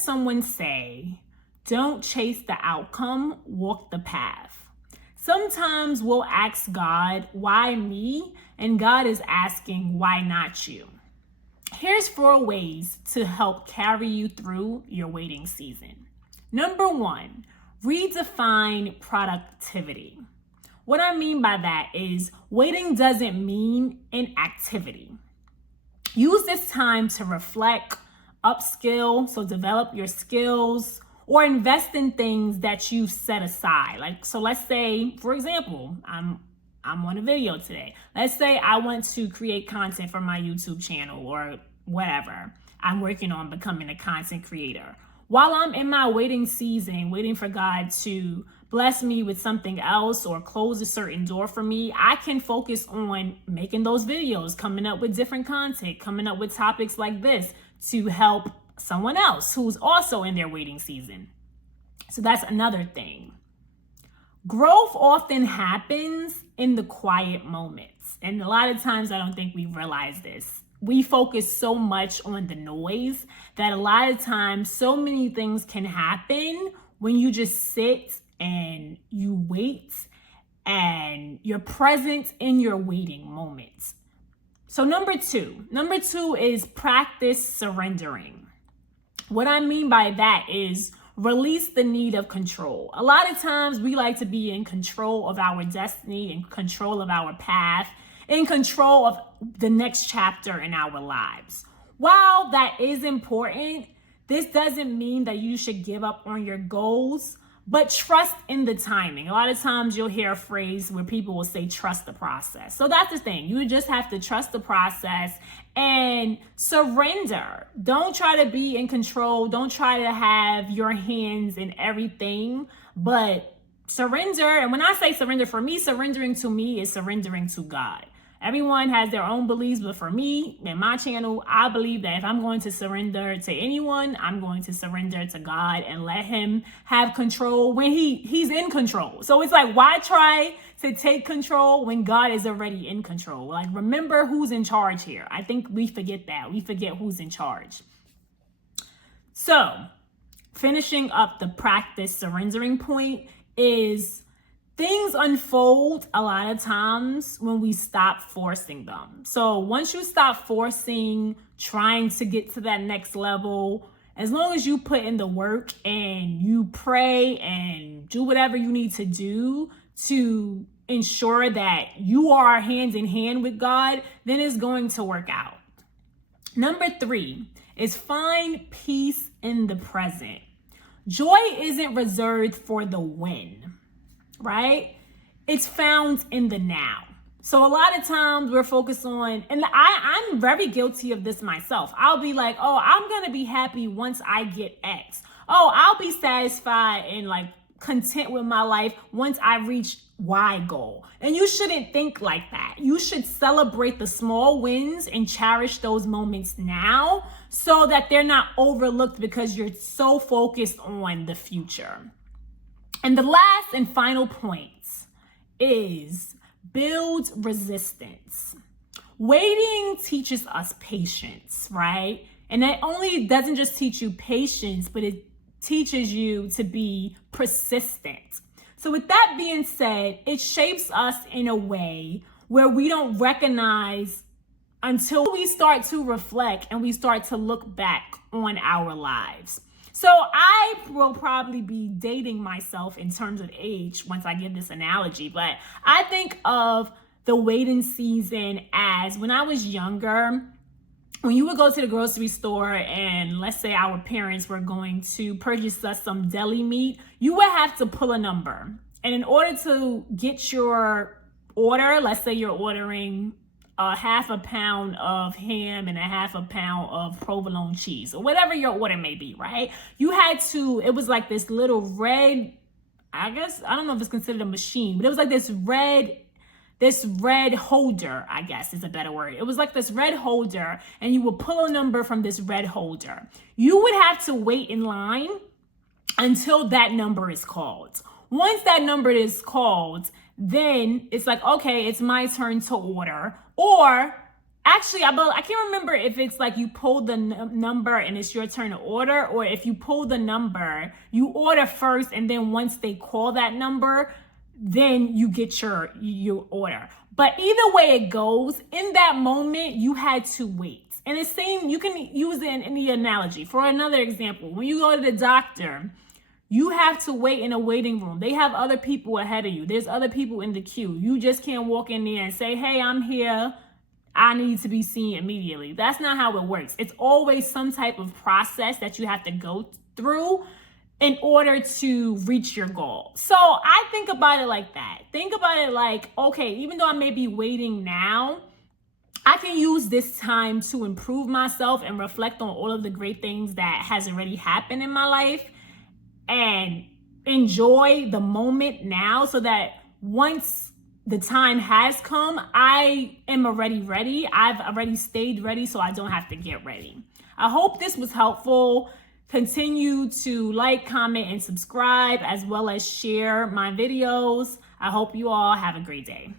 someone say, don't chase the outcome, walk the path. Sometimes we'll ask God, why me? And God is asking, why not you? Here's 4 ways to help carry you through your waiting season. Number 1, redefine productivity. What I mean by that is waiting doesn't mean inactivity. Use this time to reflect, upskill, so develop your skills, or invest in things that you've set aside. So let's say, for example, I'm on a video today. Let's say I want to create content for my YouTube channel or whatever. I'm working on becoming a content creator. While I'm in my waiting season, waiting for God to bless me with something else or close a certain door for me, I can focus on making those videos, coming up with different content, coming up with topics like this to help someone else who's also in their waiting season. So that's another thing. Growth often happens in the quiet moments. And a lot of times I don't think we realize this. We focus so much on the noise that a lot of times so many things can happen when you just sit and you wait and you're present in your waiting moments. So number two is practice surrendering. What I mean by that is release the need of control. A lot of times we like to be in control of our destiny, in control of our path, in control of the next chapter in our lives. While that is important, this doesn't mean that you should give up on your goals, but trust in the timing. A lot of times you'll hear a phrase where people will say, trust the process. So that's the thing. You just have to trust the process and surrender. Don't try to be in control. Don't try to have your hands in everything, but surrender. And when I say surrender, for me, surrendering to me is surrendering to God. Everyone has their own beliefs, but for me, in my channel, I believe that if I'm going to surrender to anyone, I'm going to surrender to God and let him have control when he's in control. So it's like, why try to take control when God is already in control? Like, remember who's in charge here. I think we forget that. We forget who's in charge. So finishing up the practice surrendering point is things unfold a lot of times when we stop forcing them. So once you stop forcing, trying to get to that next level, as long as you put in the work and you pray and do whatever you need to do to ensure that you are hand in hand with God, then it's going to work out. Number 3 is find peace in the present. Joy isn't reserved for the win, right? It's found in the now. So a lot of times we're focused on, and I'm very guilty of this myself. I'll be like, oh, I'm going to be happy once I get X. Oh, I'll be satisfied and like content with my life once I reach Y goal. And you shouldn't think like that. You should celebrate the small wins and cherish those moments now so that they're not overlooked because you're so focused on the future. And the last and final point is build resistance. Waiting teaches us patience, right? And that only doesn't just teach you patience, but it teaches you to be persistent. So with that being said, it shapes us in a way where we don't recognize until we start to reflect and we start to look back on our lives. So I will probably be dating myself in terms of age once I give this analogy, but I think of the waiting season as when I was younger, when you would go to the grocery store and let's say our parents were going to purchase us some deli meat, you would have to pull a number. And in order to get your order, let's say you're ordering a half a pound of ham and a half a pound of provolone cheese or whatever your order may be, right? You had to, it was like this little red, I guess, I don't know if it's considered a machine, but it was like this red holder, I guess is a better word. It was like this red holder and you would pull a number from this red holder. You would have to wait in line until that number is called. Once that number is called, then it's like, okay, it's my turn to order. Or Actually, I can't remember if it's like you pull the number and it's your turn to order, or if you pull the number, you order first, and then once they call that number, then you get your order. But either way it goes, in that moment, you had to wait. And the same, you can use it in the analogy. For another example, when you go to the doctor, you have to wait in a waiting room. They have other people ahead of you. There's other people in the queue. You just can't walk in there and say, hey, I'm here, I need to be seen immediately. That's not how it works. It's always some type of process that you have to go through in order to reach your goal. So I think about it like that. Think about it like, okay, even though I may be waiting now, I can use this time to improve myself and reflect on all of the great things that has already happened in my life and enjoy the moment now, so that once the time has come, I am already ready. I've already stayed ready, so I don't have to get ready. I hope this was helpful. Continue to like, comment, and subscribe, as well as share my videos. I hope you all have a great day.